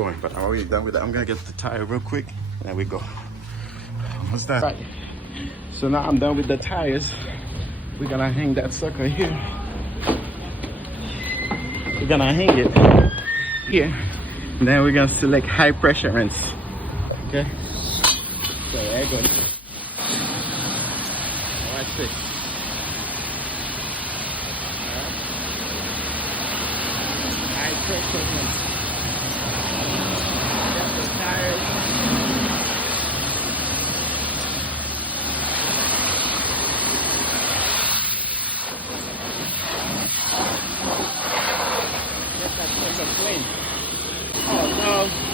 going, but I'm already done with that. I'm gonna get the tire real quick, and then we go. Almost done. Right. So now I'm done with the tires. We're gonna hang that sucker here. We're gonna hang it here. And then we're gonna select high pressure rinse. Okay? So there it goes. Watch this. High pressure rinse. Get the tires. Get that sucker clean. Oh no.